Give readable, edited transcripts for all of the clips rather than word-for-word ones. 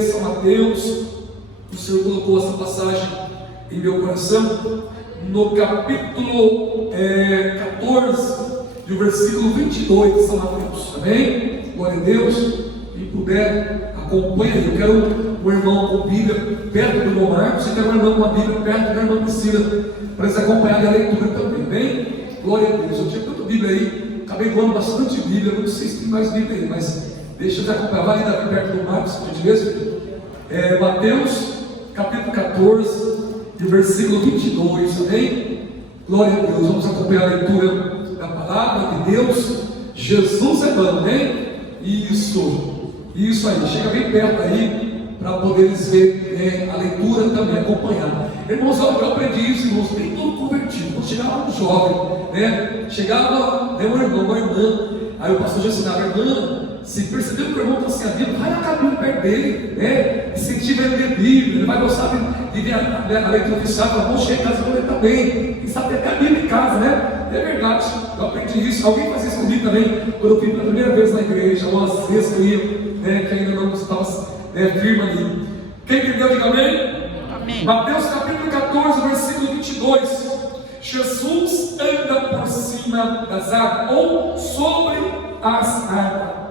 São Mateus, o Senhor colocou essa passagem em meu coração, no capítulo 14, e o versículo 22 de São Mateus, amém? Glória a Deus. Quem puder, acompanha. Eu quero um irmão com Bíblia perto do irmão Marcos, e quero um irmão com a Bíblia perto da irmã Priscila, para eles acompanharem a leitura também, amém? Glória a Deus. Eu tinha tanta Bíblia aí, acabei doando bastante Bíblia, não sei se tem mais Bíblia aí, mas deixa eu acompanhar. Vai ali perto do Marcos, por gentileza. Mateus, capítulo 14, e versículo 22, amém? Glória a Deus. Vamos acompanhar a leitura da palavra de Deus. Jesus é bom, amém? Isso aí, chega bem perto aí, para poderes ver a leitura também, acompanhar. Irmãos, eu aprendi isso, irmãos, nem todo convertido. Quando chegava um jovem, chegava um irmão, uma irmã, aí o pastor já ensinava a irmã. Se percebeu que o irmão está sem a Bíblia, vai na cabine perto dele, incentiva ele a ler Bíblia, ele vai gostar de ver a leitura oficial, fala, bom, chega em casa, eu vou ler também, quem sabe ter até a Bíblia em casa, né? É verdade, eu aprendi isso. Alguém fazia isso comigo também, quando eu vim pela primeira vez na igreja, ou às vezes que eu ia, que ainda não estava firme ali. Quem entendeu, diga amém? Amém. Mateus capítulo 14, versículo 22. Jesus anda por cima das águas, ou sobre as águas.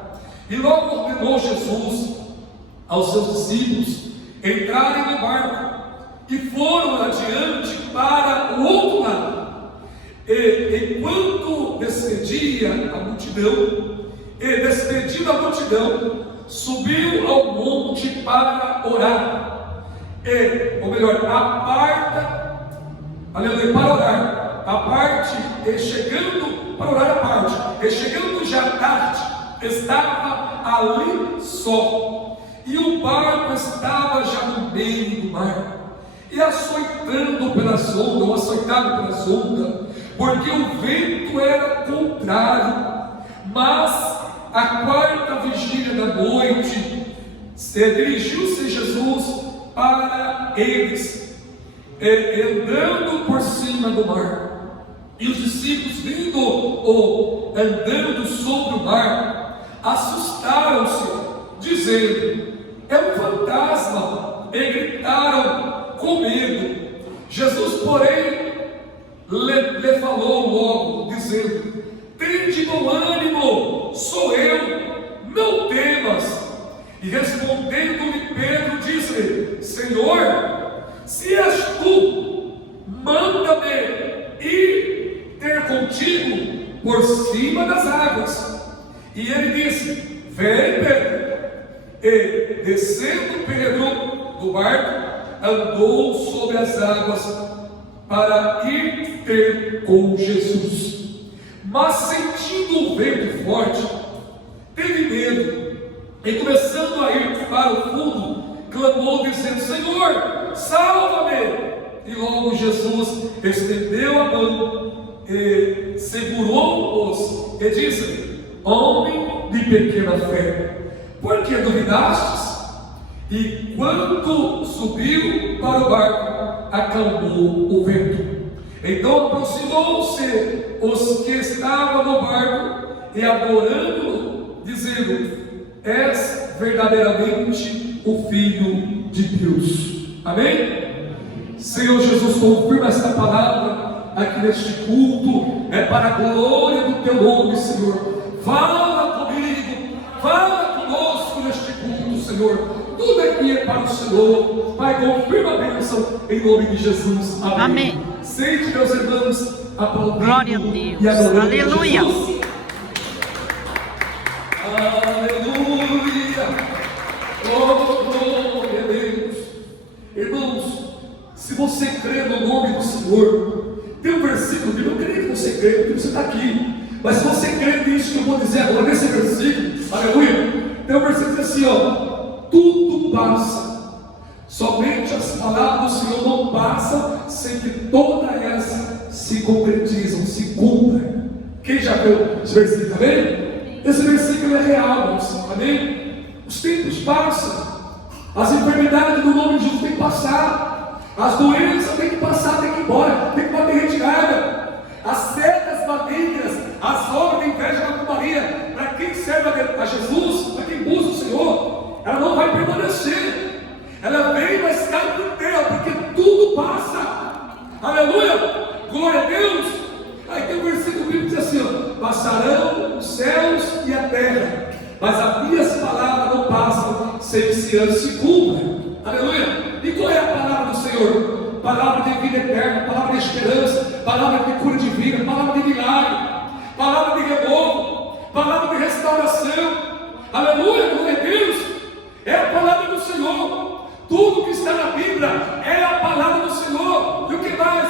E logo ordenou Jesus aos seus discípulos entrarem no barco e foram adiante para o outro lado. E enquanto despedia a multidão, subiu ao monte para orar. Para orar. A parte, chegando para orar a parte, chegando já tarde, estava ali só, e o barco estava já no meio do mar, e açoitado pelas ondas, porque o vento era contrário. Mas a quarta vigília da noite, dirigiu-se Jesus para eles, andando por cima do mar. E os discípulos, vindo andando sobre o mar, assustaram-se, dizendo, é um fantasma, e gritaram com medo. Jesus, porém, lhe falou logo, dizendo, tende bom ânimo, sou eu, não temas. E respondendo-lhe Pedro, disse-lhe, Senhor, se és tu, manda-me ir ter contigo por cima das águas. E ele disse, vem, Pedro. E descendo Pedro do barco, andou sobre as águas para ir ter com Jesus. Mas sentindo o vento forte, teve medo, e começando a ir para o fundo, clamou dizendo, Senhor, salva-me. E logo Jesus estendeu a mão e segurou-os e disse, homem de pequena fé, por que duvidastes? E quando subiu para o barco, acalmou o vento. Então aproximou-se os que estavam no barco e adorando-o, dizendo, és verdadeiramente o Filho de Deus. Amém? Senhor Jesus, confirma esta palavra aqui neste culto, para a glória do teu nome, Senhor. Fala comigo, fala conosco neste culto, Senhor. Tudo aqui é para o Senhor. Pai, confirma a bênção em nome de Jesus. Amém. Amém. Sente, meus irmãos, aplaudindo. Glória a Deus. E adorando Aleluia. Jesus. Aleluia. Glória a Deus. Irmãos, se você crê no nome do Senhor, tem um versículo que eu creio que você crê, porque você está aqui. Mas se você crê nisso que eu vou dizer agora, nesse versículo, aleluia, tem um versículo assim, tudo passa. Somente as palavras do Senhor não passam sem que todas elas se concretizam, se cumprem. Quem já viu esse versículo, amém? Esse versículo é real, irmãos, amém? Os tempos passam, as enfermidades do nome de Jesus têm que passar, as doenças têm que passar, têm que ir embora, tem que bater retirada, as setas malignas, as obras de inveja e macumbaria, para quem serve a Jesus, para quem busca o Senhor, ela não vai permanecer. Ela vem, mas cai por terra, porque tudo passa. Aleluia! Glória a Deus! Aí tem um versículo bíblico que diz assim: ó, passarão os céus e a terra, mas as minhas palavras não passam sem que esse ano se cumpra. Aleluia! E qual é a palavra do Senhor? Palavra de vida eterna, palavra de esperança, palavra de cura divina, palavra de milagre, palavra de renovo, palavra de restauração. Aleluia! Glória a Deus! É a palavra do Senhor. Tudo que está na Bíblia é a palavra do Senhor. E o que mais?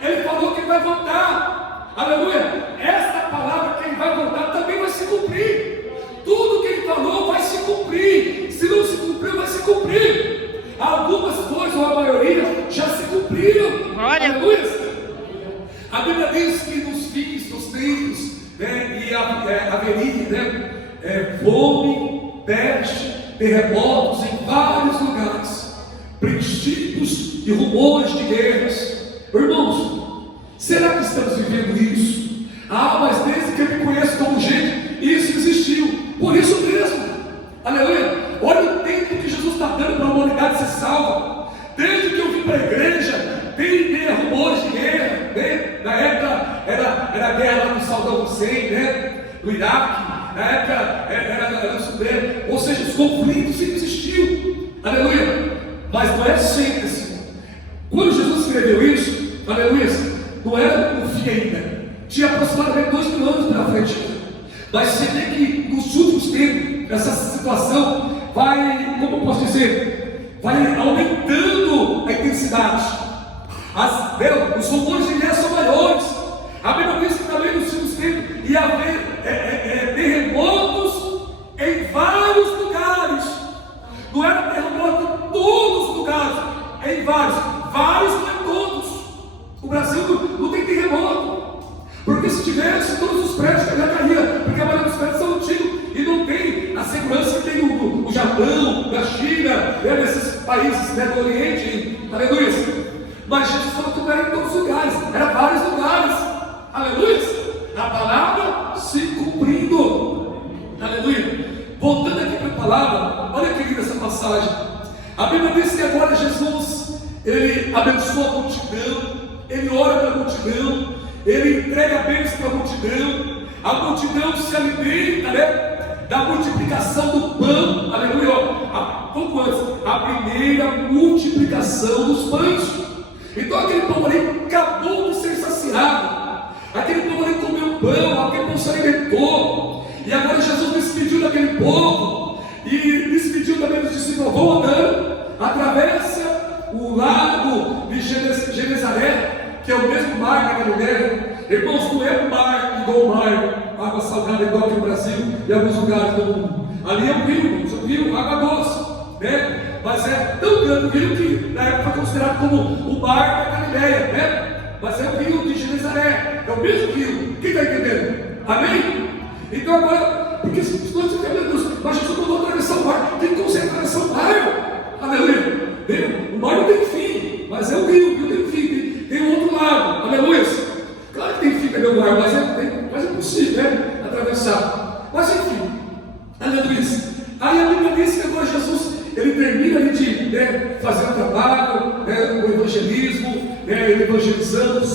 Ele falou que ele vai voltar. Aleluia! Esta palavra que ele vai voltar também vai se cumprir. Tudo que ele falou vai se cumprir. Se não se cumpriu, vai se cumprir. Algumas coisas, ou a maioria, já se cumpriram. Glória. Aleluia! A Bíblia diz que nos fins dos tempos, né, e haveria, né, fome, peste, terremotos em vários lugares, princípios e rumores de guerras. Irmãos, será que estamos vivendo isso? Ah, mas desde que eu me conheço como gente, isso existiu. Por isso mesmo, aleluia, olha o tempo que Jesus está dando para a humanidade ser salva. Desde que eu vim para a igreja, tem rumores de guerra, né? Na época era a guerra lá do Saddam Hussein, né? Do Iraque, na época era o Supremo. Ou seja, os conflitos sempre existiu, aleluia. Mas não é sempre assim. Quando Jesus escreveu isso, aleluia, não era o fim ainda. Tinha aproximadamente 2000 anos pela frente. Mas você vê que nos últimos tempos, essa situação vai, como eu posso dizer, vai aumentando a intensidade. Os rumores de guerra são maiores. A Bíblia diz que também nos últimos tempos ia haver terremotos em vários lugares. Não era terremoto em todos os lugares, em vários não é todos. O Brasil não tem terremoto. Porque se tivesse, todos os prédios já caíam, porque a maioria dos prédios são antigos e não tem a segurança que tem no Japão, na China, nesses países, né, do Oriente, aleluia. Mas Jesus falou que não era em todos os lugares, era vários lugares, aleluia. A palavra se cumprindo, aleluia. Voltando aqui para a palavra, olha que linda essa passagem. A Bíblia diz que agora Jesus, ele abençoa a multidão, ele ora para a multidão, ele entrega bênçãos para a multidão se alimenta, né, da multiplicação do pão, aleluia. Pouco antes, a primeira multiplicação dos pães. Então aquele povo ali acabou de ser saciado, aquele povo ali comeu pão, aquele povo se alimentou, e agora Jesus despediu daquele povo, e despediu também dos discípulos. Vão andando, atravessa o lago de Genezaré, que é o mesmo mar da Galileia. Irmãos, não é um mar igual o mar, água salgada igual aqui no Brasil e alguns lugares do mundo. Ali é um rio, água doce, né? Mas é tão grande o rio que na época foi considerado como o mar da Galileia, né? Mas é o rio de Genezaré, é o mesmo rio. Quem está entendendo? Amém? Então agora, porque se nós entendemos, mas Jesus mandou atravessar o mar, tem que conseguir atravessar o mar, aleluia. O mar não tem fim, mas é o rio tem fim, tem um outro lado, aleluia. Claro que tem fim também o mar, mas é possível, né? Atravessar. Mas enfim, aleluia. Aí a Bíblia diz que agora Jesus, ele termina ali de, né, fazer o trabalho, né, o evangelismo, né, ele evangelizando,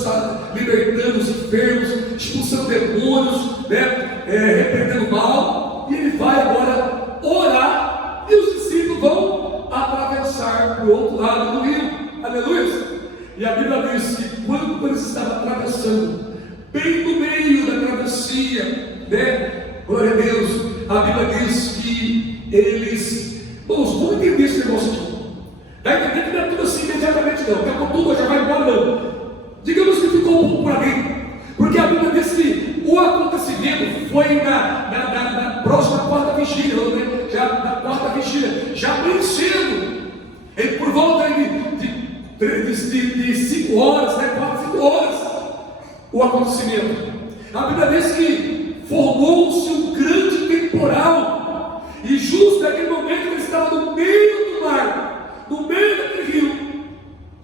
libertando os enfermos, expulsando demônios, né, repreendendo o mal, e ele vai agora orar, e os discípulos vão atravessar para o outro lado do rio, aleluia. E a Bíblia diz que quando eles estavam atravessando, bem no meio da travessia, né, glória a Deus, a Bíblia diz que eles, vamos entender esse negócio aqui. Vai entender que não é tudo assim imediatamente não, acabou tudo, já vai embora não. Digamos que ficou um pouco por ali, porque a Bíblia diz que o acontecimento foi na próxima quarta vigília, né? Já na quarta vigília, já amanhecendo, por volta de 5 horas, né? 4, 5 horas, o acontecimento. A Bíblia diz que formou-se um grande temporal, e justo naquele momento que ele estava no meio do mar, no meio daquele rio,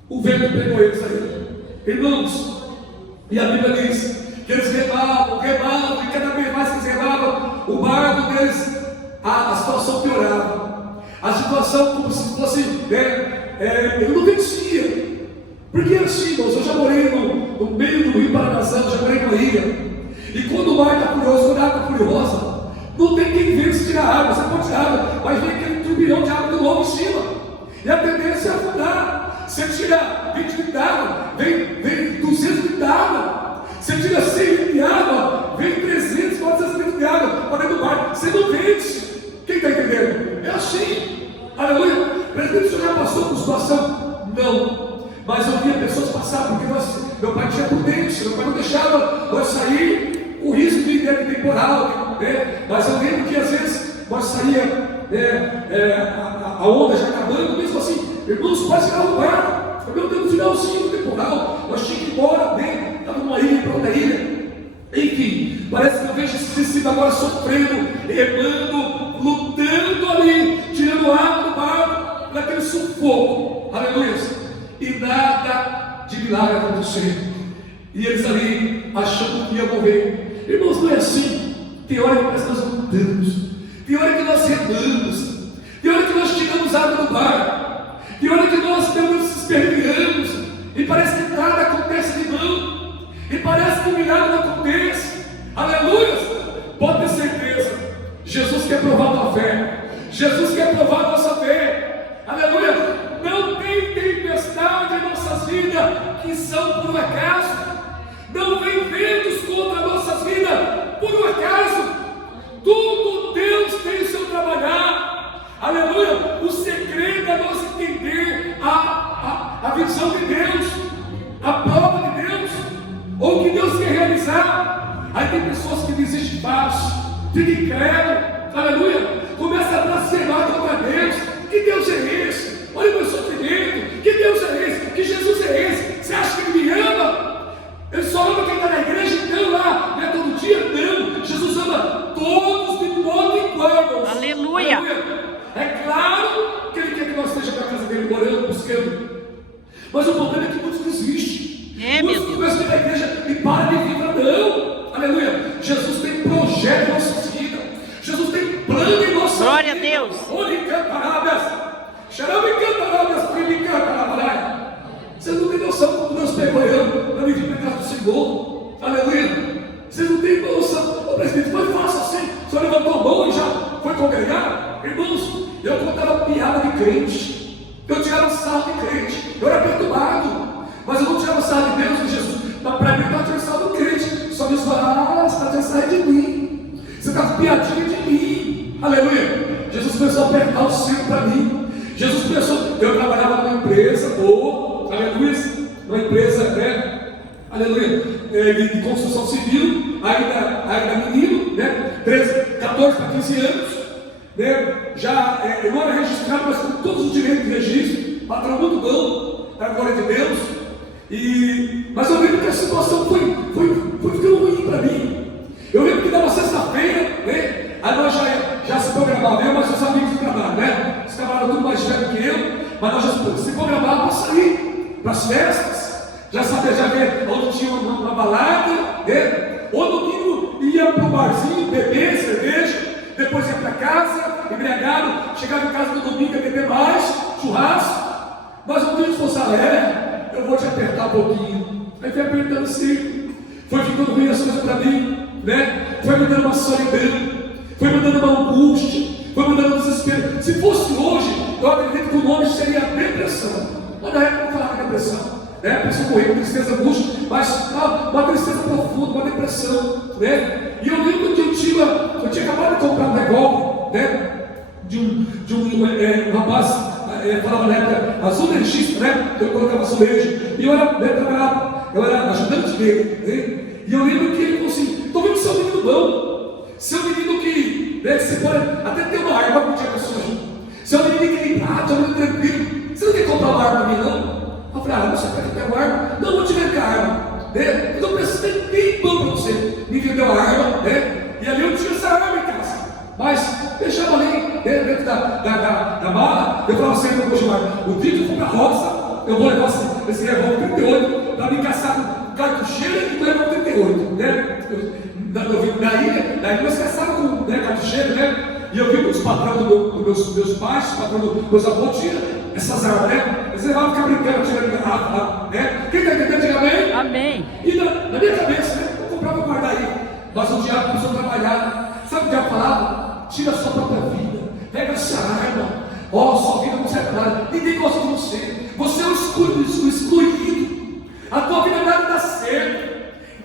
o vento pegou eles aí. Irmãos, e a Bíblia diz que eles remavam, e cada vez mais que eles remavam, o barco deles, a situação piorava. assim, ele não vencia. Porque assim, irmãos, eu já morei no meio do Rio Paranazão, já morei numa ilha. E quando o mar está furioso, quando a água está furiosa, não tem quem vence tirar água. Você pode tirar água, mas vem aquele turbilhão de água do lobo em cima. E a tendência é afundar. Você tira 20 litros de água, vem 200 litros de água. Você tira 100 litros de água, vem 300, 400 litros de água para dentro do mar. Você não vence. Quem está entendendo? É assim. Aleluia. Presbítero, o senhor já passou por situação? Não. Mas eu via pessoas passar, porque meu pai tinha prudência, meu pai não deixava nós sair com risco de temporal, né? Mas eu lembro que às vezes nós saía, a onda já acabando, mesmo assim, irmãos, quase tirava o barco. Meu Deus, no finalzinho do temporal, nós tínhamos que ir embora, né? Estava numa ilha para outra ilha. Enfim, parece que eu vejo esse discípulo agora sofrendo, remando, lutando ali, tirando água do barco, naquele sufoco. Aleluia. E nada de milagre aconteceu. E eles ali achando que ia morrer. Irmãos, não é assim. Tem hora que nós lutamos, tem hora que nós remamos, tem hora que nós tiramos água do bar, tem hora que nós nos esperneamos, e parece que nada acontece de mão, e parece que o milagre não acontece. Aleluia! Pode ter certeza, Jesus quer provar a tua fé, Jesus quer provar a nossa fé. Aleluia! Não tem tempestade em nossas vidas que são por um acaso. Não vem ventos contra nossas vidas por um acaso. Tudo Deus tem o seu trabalhar. Aleluia. O segredo é nós entender a visão de Deus, a prova de Deus, ou o que Deus quer realizar. Aí tem pessoas que desistem fácil, ficam incrédulos. Aleluia. Começa a blasfemar contra Deus. Que Deus é esse? Olha o meu sofrimento. Que Deus é esse? Que Jesus é esse? Você acha que Ele me ama? Ele só ama quem está na igreja, então lá, né, todo dia? Não. Jesus ama todos de modo igual. Aleluia. É claro que Ele quer que nós estejamos na casa dele, orando, buscando. Mas o problema é que muitos desistem. Muitos começam a ir para a igreja e param de vir. Não. Aleluia. Jesus tem projeto em nossas vidas. Jesus tem plano em nossas vidas. Glória a Deus. Vocês não têm noção como Deus pegou eu para me vir para casa do Senhor. Aleluia. Vocês não têm noção. O presbítero foi fácil assim. O senhor levantou a mão e já foi congregar. Irmãos, eu contava piada de crente. Eu tirava sarro de crente. Eu era perturbado. Mas eu não tirava sarro de Deus, de Jesus. Mas para mim eu estava tirando sarro do crente. Só me falava, você está tirando sarro de mim. Você está com piadinha de mim. Aleluia. Jesus começou a apertar o cinto para mim. Jesus começou. Eu trabalhava numa empresa boa, aleluia, uma empresa, né? Aleluia, de construção civil, ainda menino, né? 14 para 15 anos, né? Já eu não era registrado, mas com todos os direitos de registro, patrão muito bom, da glória de Deus. Mas eu lembro que a situação foi ficando ruim para mim. Eu lembro que dava sexta-feira, né? Aí nós já se programava, eu mais os amigos de trabalho, né? Os camaradas tudo mais velho que eu, mas nós já se programava para sair para as festas, já sabia ver onde tinha uma balada, né? Ou no mínimo ia para o barzinho, beber cerveja, depois ia para casa, embriagado, chegava em casa no domingo a beber mais, churrasco. Mas um dia eles falaram, eu vou te apertar um pouquinho. Aí foi apertando assim, foi ficando ruim as coisas para mim, né? Foi me dando uma solidão. Foi me dando uma angústia, foi me dando um desespero. Se fosse hoje, eu acredito que o nome seria depressão. Mas na época eu não falava depressão, né? A pessoa morreu com tristeza, angústia, mas uma tristeza profunda, uma depressão, né? E eu lembro que eu tinha acabado de comprar um revólver, né? De um rapaz, falava na época, azulejista, né? Eu colocava azulejo, e eu era ajudante dele, né? E eu lembro que ele falou assim: estou vendo seu menino bom. Seu menino que, né, você pode até ter uma arma com a pessoa junto. Seu menino que ele seu menino tranquilo. Você não quer comprar uma arma para mim, não? Eu falei, você quer que eu tenha uma arma? Não, vou te vender a arma. Né? Eu preciso ter tempo para você. Me vendeu a arma, né? E ali eu tinha essa arma em casa. Mas deixava ali, né, dentro da mala. Eu falava assim, eu vou chamar. O dia que eu for para a roça, eu vou levar esse revólver 38 para me caçar com cartucheira e levar 38, né? Daí nós caçávamos com cartucheiro, né? E eu vi os patrões dos meus pais, os patrões dos meus avós, tinha essas armas, né? Você vai ficar brincando, tirando garrafa lá, né? Quem está entendendo, diga amém? Amém. E na minha cabeça, né? Vou comprar, vou guardar aí. Mas o diabo começou a trabalhar. Sabe o que o diabo falava? Tira a sua própria vida. Pega essa arma. Ó, sua vida não serve nada. Ninguém gosta de você. Você é o excluído. A tua vida nada dá certo.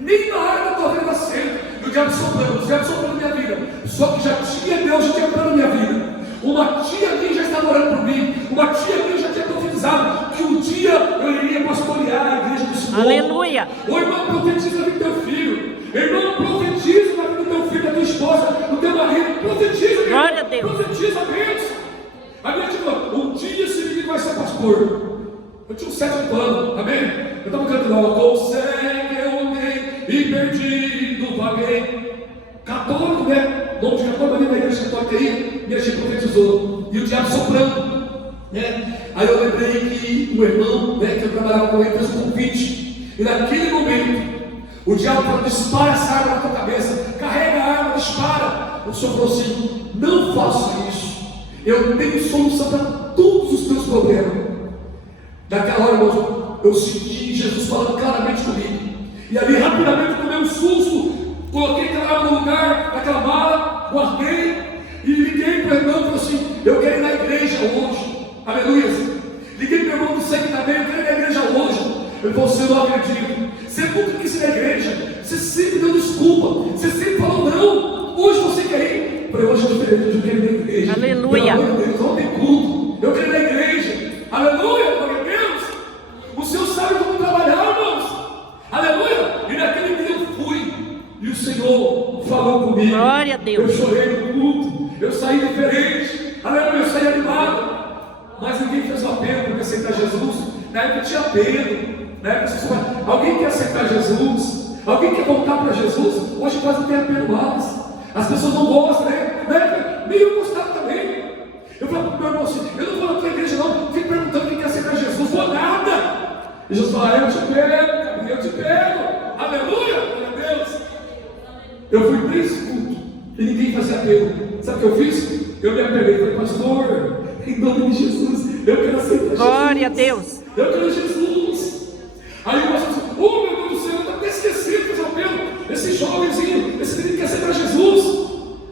Nem na área da tua vida dá certo. E o diabo soprando na minha vida. Só que já tinha Deus, já tinha plano na minha vida. Uma tia minha já estava orando por mim. Uma tia minha já tinha profetizado que um dia eu iria pastorear a igreja do Senhor. Aleluia. O irmão profetiza na vida do teu filho. Irmão, profetiza na vida do teu filho, da tua esposa, do teu marido. Profetiza, glória a Deus. Profetiza a bênção. A minha tia falou, um dia esse menino vai ser pastor. Eu tinha um 7 anos, amém? Eu estava cantando lá, consegue, eu andei e perdido, vaguei. Católico, né? Nome de católico, ali na igreja católica aí, minha tia profetizou. E o diabo soprando, né? Aí eu lembrei que o irmão, né, que eu trabalhava com ele, fez um convite. E naquele momento, o diabo falou, dispara essa arma na tua cabeça, carrega a arma, dispara. O Senhor falou assim, não faça isso. Eu tenho solução para todos os teus problemas. Naquela hora, irmão, eu senti Jesus falando claramente comigo. E ali, rapidamente, tomei um susto. Coloquei aquela arma no lugar, naquela mala, guardei. E liguei para o irmão e falei assim, eu quero ir na igreja hoje. Aleluia. Liguei para o irmão do sangue também, eu quero ir na igreja hoje. Ele falou, você não acredita. Você nunca quis ir na igreja. Você sempre deu desculpa. Você sempre falou não. Hoje você quer ir. Eu falei, hoje é diferente, hoje eu quero ir na igreja. Aleluia. Não tem culto. Eu quero ir na igreja. Aleluia, glória a Deus. O Senhor sabe como trabalhar, irmãos. Aleluia. E naquele dia eu fui. E o Senhor falou comigo. Glória a Deus. Eu chorei no culto. Eu saí diferente. Aleluia, eu saí animado. Mas ninguém fez o apelo para aceitar Jesus. Na época tinha apelo. Alguém quer aceitar Jesus? Alguém quer voltar para Jesus? Hoje quase não tem apelo mais. As pessoas não gostam, né? Nem eu gostava também. Eu falava para o meu irmão assim, eu não vou na tua igreja não, fico perguntando quem quer aceitar Jesus, vou nada. E Jesus fala, eu te pego, eu te pego. Aleluia, glória a Deus. Eu fui 3 cultos e ninguém fazia apelo. Sabe o que eu fiz? Eu me apeguei, falei, pastor, em nome de Jesus, eu quero aceitar Jesus. Glória a Deus. Eu quero Jesus. Aí o pastor disse, oh meu Deus do céu, eu estou até esquecido de fazer o apelo. Esse jovenzinho, esse menino quer aceitar Jesus.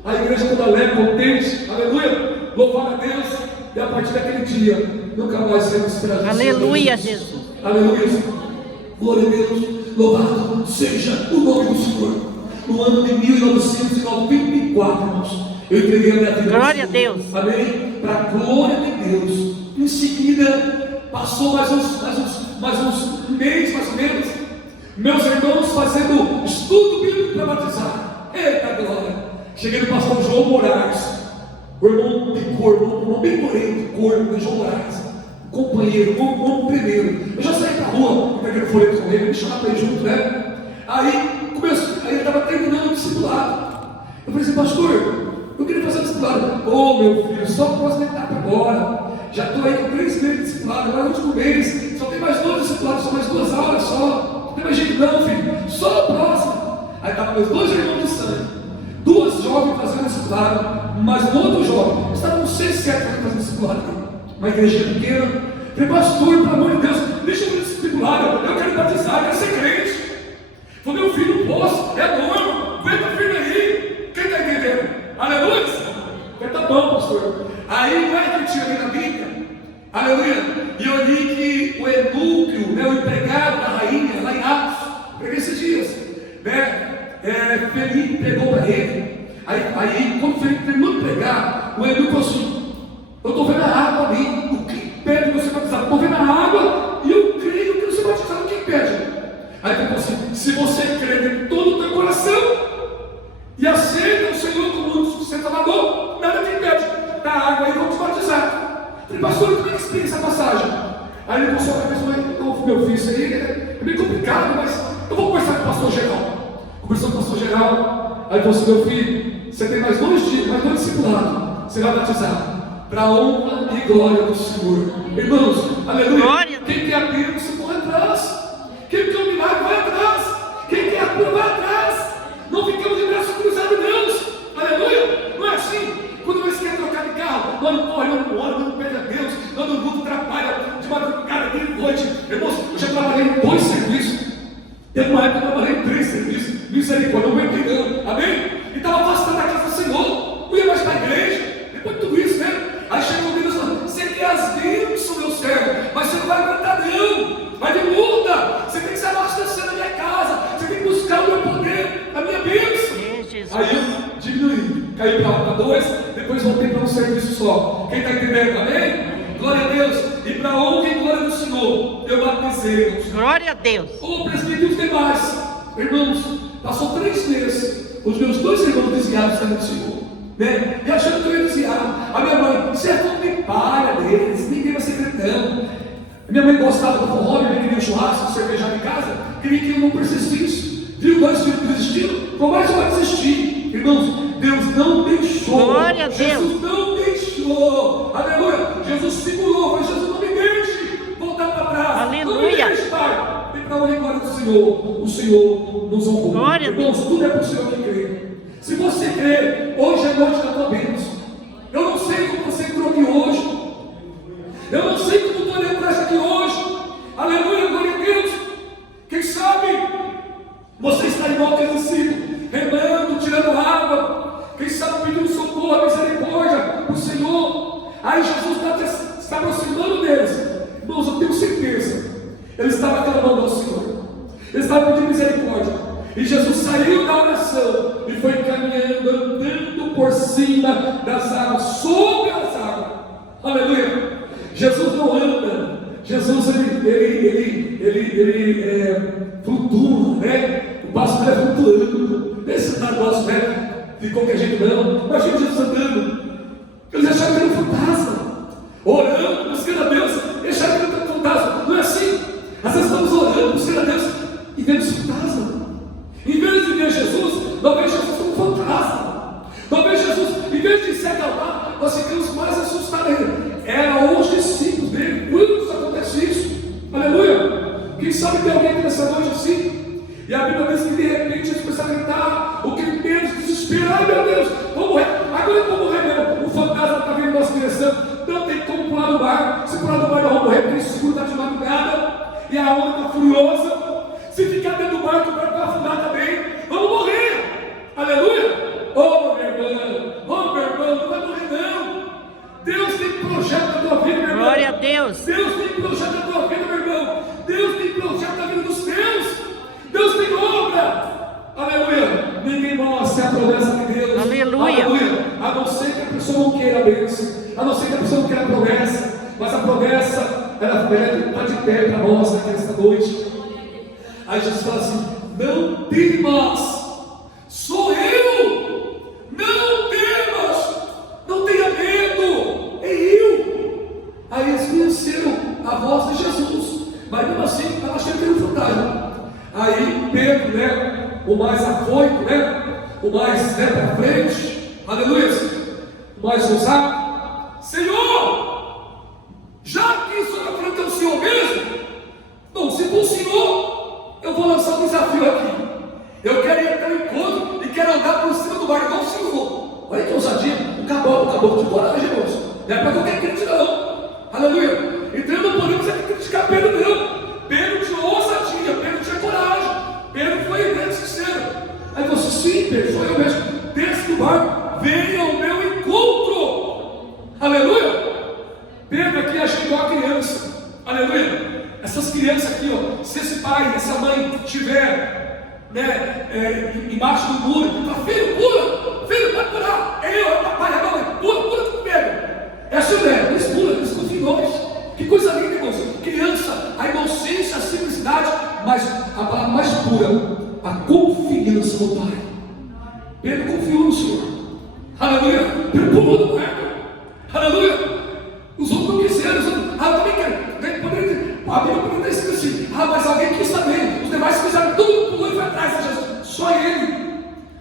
A igreja toda leve, contente, aleluia, louvado a Deus. E a partir daquele dia, nunca mais seremos escravos. Aleluia, Jesus. Aleluia, glória a Deus, louvado seja o nome do Senhor. No ano de 1994, irmãos, eu entreguei a minha vida. Glória a Deus. Amém? Para a glória de Deus. Em seguida, passou mais uns meses, mais ou menos, meus irmãos fazendo estudo bíblico para batizar. Eita glória! Cheguei no pastor João Moraes, o irmão de cor, o irmão bem moreno de cor, João Moraes, companheiro, o primeiro. Eu já saí para a rua, peguei o folheto com ele, me chamava para ir junto, né? Aí ele estava terminando o discipulado. Eu falei assim, pastor, eu queria fazer o discipulado. Ô meu filho, só a próxima etapa agora. Já estou aí com 3 meses de discipulado, agora é o último mês. Só tem mais 2 discipulados, só mais 2 aulas só. Não tem mais jeito não, filho. Só a próxima. Aí estavam meus 2 irmãos de sangue. 2 jovens fazendo discipulado, mas um outro jovem. Estavam 6, 7 anos fazendo discipulado. Uma igreja pequena. Falei, pastor, pelo amor de Deus, deixa eu ver discipulado. Eu quero batizar, eu quero ser crente. Falei, meu filho, não posso, é noivo. Aguenta firme aí. Quem está entendendo? Aleluia. Falei, tá bom, pastor. Aí não é que tinha ali na Bíblia, aleluia, e eu li que o Enúquio, né, o empregado da rainha, lá em Atos, preguei esses dias, né, Felipe pregou para ele. Aí quando Felipe terminou de pregar, o Enúquio falou assim, eu estou vendo a água ali, o que impede você batizar? Estou vendo a água e eu creio que você batizar, o que impede? Aí ele falou assim, se você crer de todo o teu coração e aceita o Senhor como único Salvador, nada te impede. Da água e vamos batizar. Falei, pastor, como é que explica essa passagem? Aí ele passou a cabeça, meu filho, isso aí é bem complicado, mas eu vou conversar com o pastor geral. Conversou com o pastor geral, aí ele falou assim, meu filho, você tem mais 2 dias, mais 2 discipulados, você vai batizar, para a honra e glória do Senhor. Irmãos, aleluia. Glória. Quem quer a bênção, corre atrás. Quem quer o milagre, vai atrás. Quem quer a cura, vai atrás. Não ficamos de braços cruzados, Deus. Aleluia. Não é assim. Quando você quer trocar de carro, nós não corre, nós não ora, nós não pede a Deus, nós não vamos atrapalhar. Irmãos, eu já trabalhei em 2 serviços. Teve uma época que eu trabalhei em 3 serviços. Misericórdia, não aguentei não. Amém? E estava afastado da casa do Senhor. Não ia mais para a igreja. Depois de tudo isso, né? Aí chegou Deus e falou: você quer as bênçãos, meu servo, mas você não vai aguentar não. Vai de luta. Você tem que se abastecer da minha casa. Você tem que buscar o meu poder, a minha bênção. Aí eu diminuí. Caí para 2, depois voltei para um serviço só. Quem está entendendo? Amém? Glória a Deus. E para honra e glória do Senhor, eu batizei, irmãos. Glória a Deus. O presbítero e os demais, irmãos, passou 3 meses. Os meus 2 irmãos desviados sendo do Senhor, né? E achando que eu ia desviar. A minha mãe, você é tão de palha deles, ninguém vai ser crentão. Minha mãe gostava do forró, minha mãe queria churrasco, cervejar em casa, queria que eu não persistisse. Viu 2 filhos desistindo, por mais eu vai desistir. Irmãos, Deus não deixou. Glória a Deus. Jesus não deixou. Aleluia. Jesus segurou, mas Jesus não me deixe voltar para trás. Aleluia. Não me deixe, Pai. Vem para a honra e glória do Senhor. O Senhor nos honrou. Glória a Irmãos, tudo é para o Senhor que crê. Se você crê, hoje é noite da tua bênção. Eu não sei como você entrou aqui hoje. Eu não sei como tu entraste aqui hoje. Aleluia, glória a Deus. Quem sabe você está igual aquele discípulo, remando, tirando água. Quem sabe pedindo socorro, misericórdia para o Senhor. Aí Jesus está se aproximando deles. Irmãos, eu tenho certeza. Ele estava clamando ao Senhor. Ele estava pedindo misericórdia. E Jesus saiu da oração e foi caminhando, andando por cima das águas, sobre as águas. Aleluia. Jesus não anda. Jesus ele flutua, né? O passo dele é flutuando. Esse negócio, né? De qualquer jeito não. Imagina Jesus andando. Eles acharam que era um fantasma. Orando, buscando a Deus. Eles acharam que era um fantasma. Não é assim. Às vezes estamos orando, buscando a Deus e vemos fantasma. Em vez de ver Jesus, nós vemos Jesus como um fantasma. Nós vemos Jesus, em vez de se acalmar, nós ficamos mais assustados. Eram os discípulos dele. Quando acontece isso? Aleluia. Quem sabe tem alguém aqui nessa noite assim? E a Bíblia diz que de repente eles começaram a gritar, o que menos desespero. Ai meu Deus, vou morrer. Agora eu vou morrer mesmo. O fantasma está vindo em nossa direção. Não tem como pular no mar. Se pular no mar, eu vou morrer, porque esse seguro está de madrugada. E a onda está furiosa. Se ficar dentro do barco, o barco vai afundar também. Vamos morrer. Aleluia. Oh meu irmão, não vai morrer não. Deus tem projeto na tua vida, meu irmão. Glória a Deus. Deus tem projeto na tua vida, meu irmão. Deus tem projeto na vida dos teus. Deus tem obra. Aleluia. Ninguém mostra a promessa de Deus. Aleluia. A não ser que a pessoa não queira a bênção. A não ser que a pessoa não queira a promessa. Mas a promessa, ela está de pé para nós aqui nesta noite. Aí Jesus fala assim: não temas, sou eu. Não temas, não tenha medo, é eu. Aí eles conheceram a voz de Jesus, mas mesmo assim estava achando que era um fantasma. Aí Pedro, né, o mais afoito, né, o mais, né, para frente, aleluia, o mais ousado: Senhor, já que isso está falando que é o Senhor mesmo, não, se for o Senhor, eu vou lançar um desafio aqui. Eu quero ir até o encontro e quero andar por cima do barco igual o Senhor. Olha que ousadia, um caboclo de coragem, irmãos. Não é para qualquer crente não. Aleluia. Então não podemos aqui criticar Pedro não. Pedro tinha ousadia, Pedro tinha coragem. Pedro foi bem sincero. Aí você: sim, Pedro, sou eu mesmo. Desce do barco, venha ao meu encontro. Aleluia. Pedro aqui achei igual a criança. Aleluia. Essas crianças aqui, ó, se esse pai, essa mãe tiver, né, embaixo do muro, fala: filho, pula, filho, pode pular. É eu, é o papai, é a mãe, pula comigo. É assim, né? Eles pulam, eles confiam em nós. Que coisa linda, irmãos. Criança, a inocência, a simplicidade, mas a palavra mais pura, a confiança no Pai. Pedro confiou no Senhor. Aleluia. Pedro pulou do barco. Aleluia. Os outros não quiseram. Eu também quero. A Bíblia poderia ter escrito assim: mas alguém quis também. Os demais quiseram, todo mundo pulou e foi atrás de Jesus. Só ele.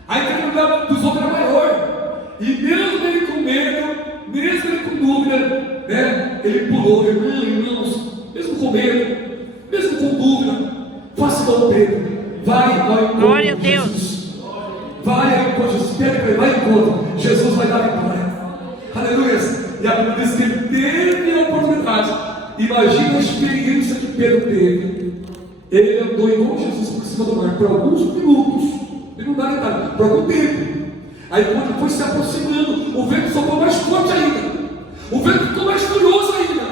Aí o lugar dos outros era maior. E mesmo ele com medo, mesmo ele com dúvida, né, ele pulou. Irmãos, mesmo com medo, mesmo com dúvida, faça igual Pedro. Vai ao encontro de Jesus. Vai ao encontro de Jesus. Pedro, vai ao encontro. Jesus vai dar vitória. Aleluia. E a Bíblia diz que ele teve a oportunidade. E Imagina a experiência que Pedro teve. Ele andou igual Jesus por cima do mar por alguns minutos, e não dá detalhe, por algum tempo. Aí quando ele foi se aproximando, o vento soprou mais forte ainda, o vento ficou mais furioso ainda.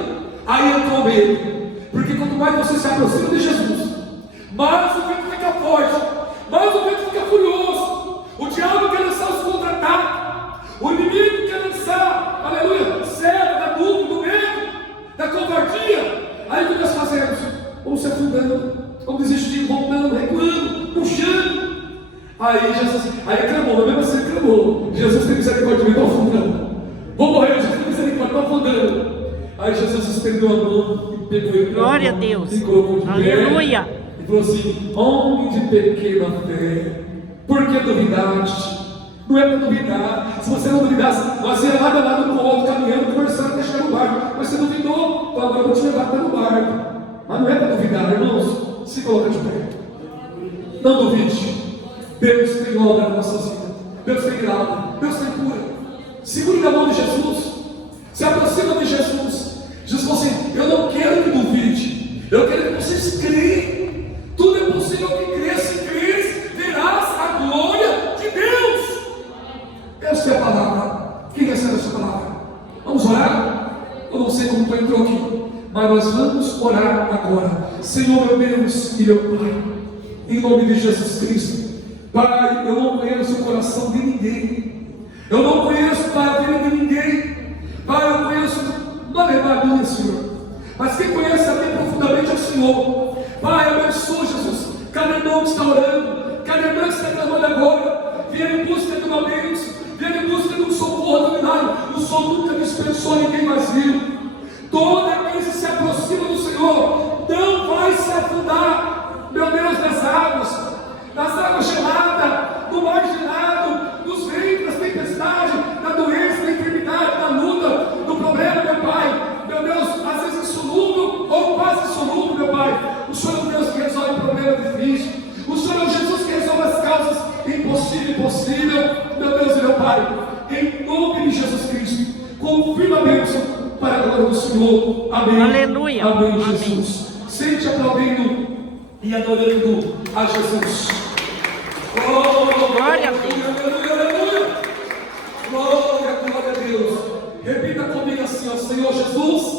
Aí entrou medo, porque quanto mais você se aproxima de Jesus, mais o vento fica forte, mais o vento fica furioso. O diabo quer lançar os contra-ataques, o inimigo quer lançar, aleluia, cego, da dúvida, do medo, da covardia. Aí o que nós fazemos? Vamos se afundando, vamos desistindo, voltando, recuando, puxando. Aí clamou, mas mesmo assim clamou: Jesus tem misericórdia de mim, estou afundando. Vou morrer, Jesus tem misericórdia, estou afundando. Aí Jesus estendeu a mão e pegou ele. Glória a Deus. E colocou de pé. Aleluia. E falou assim: homem de pequena fé, por que duvidaste? Não é para duvidar. Se você não duvidasse, nós ia lado a lado com o outro, caminhando, conversando até chegar no barco. Mas você duvidou, então agora eu vou te levar até no barco. Mas não é para duvidar, irmãos. Se coloca de pé. Não duvide. Deus tem obra na nossa vida. Deus tem milagre. Deus tem cura. Segure na mão de Jesus. Se aproxima de Jesus. Jesus falou assim: eu não quero que duvide. Eu quero que vocês creem. Tudo é possível que crê. Se crês, verás a glória de Deus. Essa é a palavra. Quem recebe essa palavra? Vamos orar? Eu não sei como tu entrou aqui, mas nós vamos orar agora. Senhor meu Deus e meu Pai, em nome de Jesus Cristo, Pai, eu não conheço o coração de ninguém, eu não conheço, Pai, a vida de ninguém, Pai, eu conheço uma verdade minha, Senhor, mas quem conhece a mim profundamente é o Senhor. Pai, abençoa, Jesus, cada irmão que está orando, cada irmã que está clamando agora, vier em busca de uma bênção, vier em busca de um socorro doutrinário. O Senhor nunca dispensou ninguém vazio. Toda vez que se aproxima do Senhor, não vai se afundar, meu Deus, nas águas geladas, no mar gelado, nos ventos, das tempestades, da doença, da enfermidade, da luta, do problema, meu Pai. Meu Deus, às vezes insolúvel ou quase insolúvel, meu Pai. O Senhor é o Deus que resolve o problema difícil. O Senhor é o Jesus que resolve as causas impossível, meu Deus e meu Pai. Em nome de Jesus Cristo, confirma a bênção para a glória do Senhor. Amém. Aleluia. Amém, Jesus. Sente aplaudindo e adorando a Jesus. Oh, Glória a Deus. Aleluia, aleluia. Glória a Deus. Repita comigo assim, ó: Senhor Jesus,